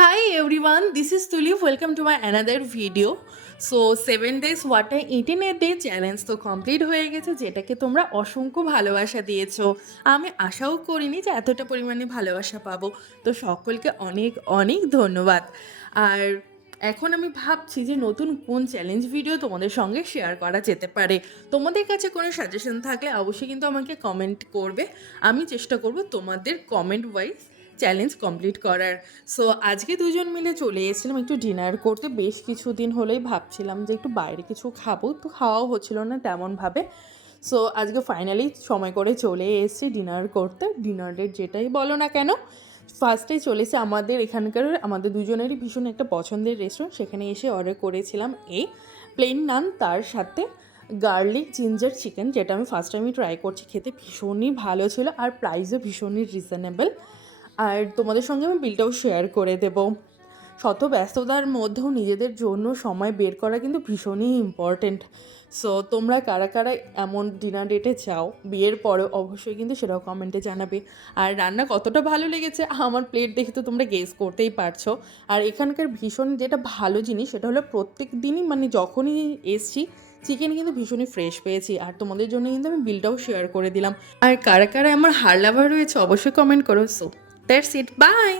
Hi everyone, this is Tulip. Welcome to my another video. So 7 days what I eat in a day challenge তো complete হয়ে গেছে, যেটাকে তোমরা অসংখ্য ভালোবাসা দিয়েছো। আমি আশাও করিনি যে এতটা পরিমাণে ভালোবাসা পাবো। তো সকলকে অনেক অনেক ধন্যবাদ। আর এখন আমি ভাবছি যে নতুন কোন চ্যালেঞ্জ ভিডিও তোমাদের সঙ্গে শেয়ার করা যেতে পারে। তোমাদের কাছে কোনো সাজেশন থাকলে অবশ্যই কিন্তু আমাকে কমেন্ট করবে। আমি চেষ্টা করব তোমাদের কমেন্ট ওয়াইজ চ্যালেঞ্জ কমপ্লিট করার। সো আজকে দুজন মিলে চলে এসেছিলাম একটু ডিনার করতে। বেশ কিছুদিন হলেই ভাবছিলাম যে একটু বাইরে কিছু খাবো, তো খাওয়াও হচ্ছিল না তেমনভাবে। সো আজকে ফাইনালি সময় করে চলে এসেছি ডিনার করতে। ডিনার ডেট যেটাই বলো না কেন, ফার্স্টে চলেছে আমাদের এখানকার আমাদের দুজনেরই ভীষণ একটা পছন্দের রেস্টুরেন্ট, সেখানে এসে অর্ডার করেছিলাম এই প্লেন নান, তার সাথে গার্লিক জিঞ্জার চিকেন, যেটা আমি ফার্স্ট টাইমই ট্রাই করছি। খেতে ভীষণই ভালো ছিল আর প্রাইসও ভীষণই রিজনেবল। আর তোমাদের সঙ্গে আমি বিলটাও শেয়ার করে দেব। শত ব্যস্ততার মধ্যেও নিজেদের জন্য সময় বের করা কিন্তু ভীষণই ইম্পর্টেন্ট। সো তোমরা কারা কারা এমন ডিনার ডেটে চাও বিয়ের পরেও, অবশ্যই কিন্তু সেটাও কমেন্টে জানাবে। আর রান্না কতটা ভালো লেগেছে আমার প্লেট দেখে তো তোমরা গেস করতেই পারছো। আর এখানকার ভীষণ যেটা ভালো জিনিস সেটা হলো প্রত্যেক দিনই মানে যখনই এসছি চিকেন কিন্তু ভীষণই ফ্রেশ পেয়েছি। আর তোমাদের জন্য কিন্তু আমি বিলটাও শেয়ার করে দিলাম। আর কারা কারা আমার হার লাভার রয়েছে অবশ্যই কমেন্ট করো। So that's it, by.